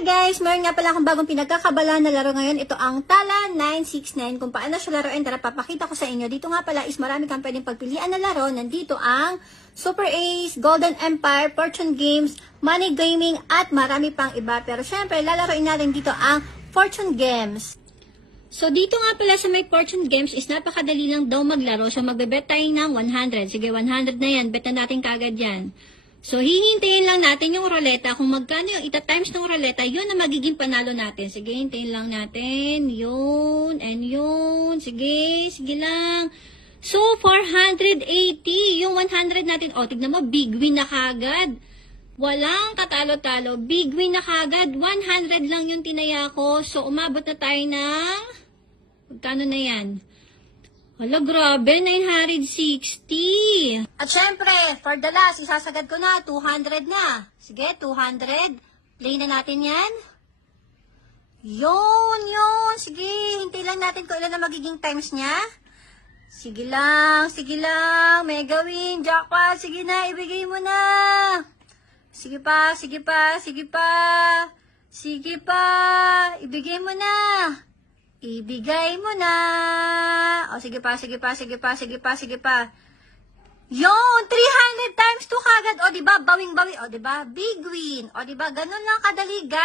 Hi guys! Meron nga pala akong bagong pinagkakabalaan na laro ngayon. Ito ang Tala 969. Kung paano siya laruin, tara papakita ko sa inyo. Dito nga pala is marami kang pwedeng pagpilian na laro. Nandito ang Super Ace, Golden Empire, Fortune Games, Money Gaming, at marami pang iba. Pero syempre, lalaroin natin dito ang Fortune Games. So dito nga pala sa may Fortune Games is napakadali lang daw maglaro. So magbebet tayo ng 100. Sige, 100 na yan. Bet na natin kagad yan. So, hihintayin lang natin yung ruleta. Kung magkano yung ita-times ng ruleta, yun na magiging panalo natin. Sige, hintayin lang natin. Yun, and yun. Sige, sige lang. So, 480. Yung 100 natin, oh, tignan mo, big win na kagad. Walang katalo-talo. Big win na kagad. 100 lang yung tinaya ko. So, umabot na tayo ng, magkano na yan? Hala, grabe, 960. At syempre, for the last, isasagad ko na, 200 na. Sige, 200. Play na natin yan. Yun. Sige, hintay lang natin kung ilan na magiging times niya. Sige lang. May gawin, jackpot. Sige na, ibigay mo na. Sige pa. Ibigay mo na. O, sige pa. Yun, 300 times 2 kagad. O, diba? Bawing-bawi. O, diba? Big win. O, diba? Ganun lang kadali, guys.